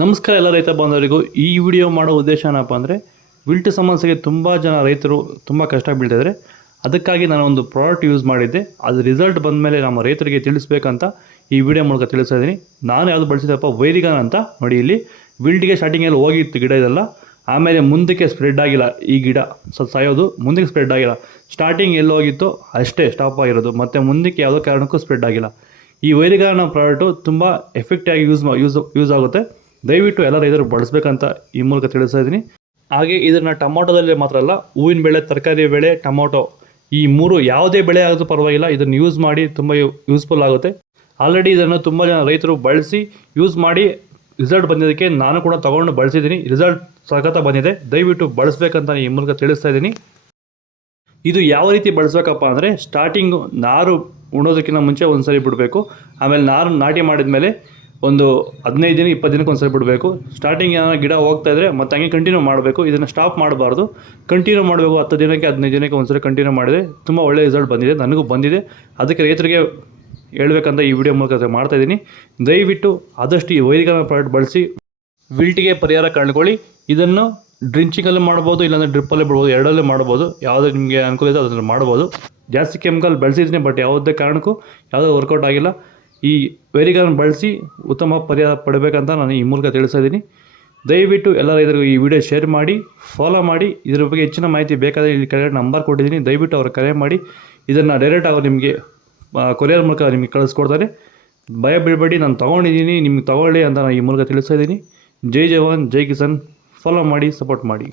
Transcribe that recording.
ನಮಸ್ಕಾರ ಎಲ್ಲ ರೈತ ಬಾಂಧವರಿಗೂ. ಈ ವಿಡಿಯೋ ಮಾಡೋ ಉದ್ದೇಶ ಏನಪ್ಪ ಅಂದರೆ, ವಿಲ್ಟ್ ಸಮಸ್ಯೆಗೆ ತುಂಬ ಜನ ರೈತರು ತುಂಬ ಕಷ್ಟ ಬೀಳ್ತಿದ್ದಾರೆ ಅದಕ್ಕಾಗಿ ನಾನು ಒಂದು ಪ್ರಾಡಕ್ಟ್ ಯೂಸ್ ಮಾಡಿದ್ದೆ. ಅದು ರಿಸಲ್ಟ್ ಬಂದ ಮೇಲೆ ನಮ್ಮ ರೈತರಿಗೆ ತಿಳಿಸ್ಬೇಕಂತ ಈ ವಿಡಿಯೋ ಮೂಲಕ ತಿಳಿಸ್ತಾ ಇದ್ದೀನಿ. ನಾನು ಯಾವುದು ಬಳಸಿದಪ್ಪ ವೈರಿಗಾನ್ ಅಂತ ನೋಡಿ ಇಲ್ಲಿ. ವಿಲ್ಟ್ಗೆ ಸ್ಟಾರ್ಟಿಂಗಲ್ಲಿ ಹೋಗಿತ್ತು ಗಿಡ ಇದೆಲ್ಲ. ಆಮೇಲೆ ಮುಂದಕ್ಕೆ ಸ್ಪ್ರೆಡ್ ಆಗಿಲ್ಲ. ಈ ಗಿಡ ಸ್ವಲ್ಪ ಸಾಯೋದು, ಮುಂದಕ್ಕೆ ಸ್ಪ್ರೆಡ್ ಆಗಿಲ್ಲ. ಸ್ಟಾರ್ಟಿಂಗ್ ಎಲ್ಲಿ ಹೋಗಿತ್ತು ಅಷ್ಟೇ ಸ್ಟಾಪ್ ಆಗಿರೋದು. ಮತ್ತು ಮುಂದಕ್ಕೆ ಯಾವುದೋ ಕಾರಣಕ್ಕೂ ಸ್ಪ್ರೆಡ್ ಆಗಿಲ್ಲ. ಈ ವೈರಿಗಾನ ಪ್ರಾಡಕ್ಟು ತುಂಬ ಎಫೆಕ್ಟಾಗಿ ಯೂಸ್ ಮಾ ಯೂಸ್ ಯೂಸ್ ಆಗುತ್ತೆ. ದಯವಿಟ್ಟು ಎಲ್ಲ ರೈತರು ಬಳಸಬೇಕಂತ ಈ ಮೂಲಕ ತಿಳಿಸ್ತಾ ಇದ್ದೀನಿ. ಹಾಗೆ ಇದನ್ನು ಟೊಮೊಟೊದಲ್ಲಿ ಮಾತ್ರ ಅಲ್ಲ, ಹೂವಿನ ಬೆಳೆ, ತರಕಾರಿ ಬೆಳೆ, ಟೊಮೊಟೊ ಈ ಮೂರು ಯಾವುದೇ ಬೆಳೆ ಆದರೂ ಪರವಾಗಿಲ್ಲ, ಇದನ್ನು ಯೂಸ್ ಮಾಡಿ ತುಂಬ ಯೂಸ್ಫುಲ್ ಆಗುತ್ತೆ. ಆಲ್ರೆಡಿ ಇದನ್ನು ತುಂಬ ಜನ ರೈತರು ಬಳಸಿ ಯೂಸ್ ಮಾಡಿ ರಿಸಲ್ಟ್ ಬಂದಿದ್ದಕ್ಕೆ ನಾನು ಕೂಡ ತಗೊಂಡು ಬಳಸಿದ್ದೀನಿ. ರಿಸಲ್ಟ್ ಸಖತ ಬಂದಿದೆ. ದಯವಿಟ್ಟು ಬಳಸಬೇಕಂತ ಈ ಮೂಲಕ ತಿಳಿಸ್ತಾ ಇದ್ದೀನಿ. ಇದು ಯಾವ ರೀತಿ ಬಳಸಬೇಕಪ್ಪ ಅಂದರೆ ಸ್ಟಾರ್ಟಿಂಗು ನಾರು ಉಣೋದಕ್ಕಿಂತ ಮುಂಚೆ ಒಂದು ಸರಿ ಬಿಡಬೇಕು. ಆಮೇಲೆ ನಾರು ನಾಟಿ ಮಾಡಿದ ಮೇಲೆ ಒಂದು ಹದಿನೈದು ದಿನ, ಇಪ್ಪತ್ತು ದಿನಕ್ಕೆ ಒಂದು ಬಿಡಬೇಕು. ಸ್ಟಾರ್ಟಿಂಗ್ ಏನಾದ್ರು ಗಿಡ ಹೋಗ್ತಾ ಇದ್ರೆ ಮತ್ತೆ ಹಂಗೆ ಕಂಟಿನ್ಯೂ ಮಾಡಬೇಕು. ಇದನ್ನು ಸ್ಟಾಪ್ ಮಾಡಬಾರ್ದು. ಕಂಟಿನ್ಯೂ ಮಾಡಬೇಕು ಹತ್ತು ದಿನಕ್ಕೆ, ಹದಿನೈದು ದಿನಕ್ಕೆ ಒಂದು ಕಂಟಿನ್ಯೂ ಮಾಡಿದೆ ತುಂಬ ಒಳ್ಳೆ ರಿಸಲ್ಟ್ ಬಂದಿದೆ. ನನಗೂ ಬಂದಿದೆ. ಅದಕ್ಕೆ ರೈತರಿಗೆ ಹೇಳ್ಬೇಕಂತ ಈ ವಿಡಿಯೋ ಮೂಲಕ ಮಾಡ್ತಾ ಇದ್ದೀನಿ. ದಯವಿಟ್ಟು ಆದಷ್ಟು ಈ ವೈದಿಕ ಪ್ರಾಡಕ್ಟ್ ಬಳಸಿ, ವಿಲ್ಟಿಗೆ ಪರಿಹಾರ ಕಂಡುಕೊಳ್ಳಿ ಇದನ್ನು ಡ್ರಿಂಚಿಂಗಲ್ಲಿ ಮಾಡ್ಬೋದು, ಇಲ್ಲಾಂದರೆ ಡ್ರಿಪ್ಪಲ್ಲೇ ಬಿಡ್ಬೋದು ಎರಡಲ್ಲೇ ಮಾಡ್ಬೋದು. ಯಾವುದೇ ನಿಮಗೆ ಅನುಕೂಲ ಇದೆ ಅದನ್ನು ಮಾಡ್ಬೋದು. ಜಾಸ್ತಿ ಕೆಮಿಕಲ್ ಬಳಸಿದ್ದೀನಿ ಬಟ್ ಯಾವುದೇ ಕಾರಣಕ್ಕೂ ಯಾವುದೇ ವರ್ಕೌಟ್ ಆಗಿಲ್ಲ. ಈ ವೇದಿಕೆಗಳನ್ನು ಬಳಸಿ ಉತ್ತಮ ಪರಿಹಾರ ಪಡಬೇಕಂತ ನಾನು ಈ ಮೂಲಕ ತಿಳಿಸ್ತಾ ಇದ್ದೀನಿ. ದಯವಿಟ್ಟು ಎಲ್ಲ ರೈತರಿಗೂ ಈ ವಿಡಿಯೋ ಶೇರ್ ಮಾಡಿ ಫಾಲೋ ಮಾಡಿ. ಇದರ ಬಗ್ಗೆ ಹೆಚ್ಚಿನ ಮಾಹಿತಿ ಬೇಕಾದರೆ ಇಲ್ಲಿ ಕೆಳಗಡೆ ನಂಬರ್ ಕೊಟ್ಟಿದ್ದೀನಿ. ದಯವಿಟ್ಟು ಅವರು ಕರೆ ಮಾಡಿ. ಇದನ್ನು ಡೈರೆಕ್ಟ್ ಅವರು ನಿಮಗೆ ಕೊರಿಯರ್ ಮೂಲಕ ನಿಮಗೆ ಕಳಿಸ್ಕೊಡ್ತಾರೆ. ಭಯ ಬೀಳಬೇಡಿ, ನಾನು ತೊಗೊಂಡಿದ್ದೀನಿ, ನಿಮ್ಗೆ ತೊಗೊಳ್ಳಿ ಅಂತ ನಾನು ಈ ಮೂಲಕ ತಿಳಿಸ್ತಾ ಇದ್ದೀನಿ. ಜೈ ಜವಾನ್, ಜೈ ಕಿಸಾನ್. ಫಾಲೋ ಮಾಡಿ ಸಪೋರ್ಟ್ ಮಾಡಿ.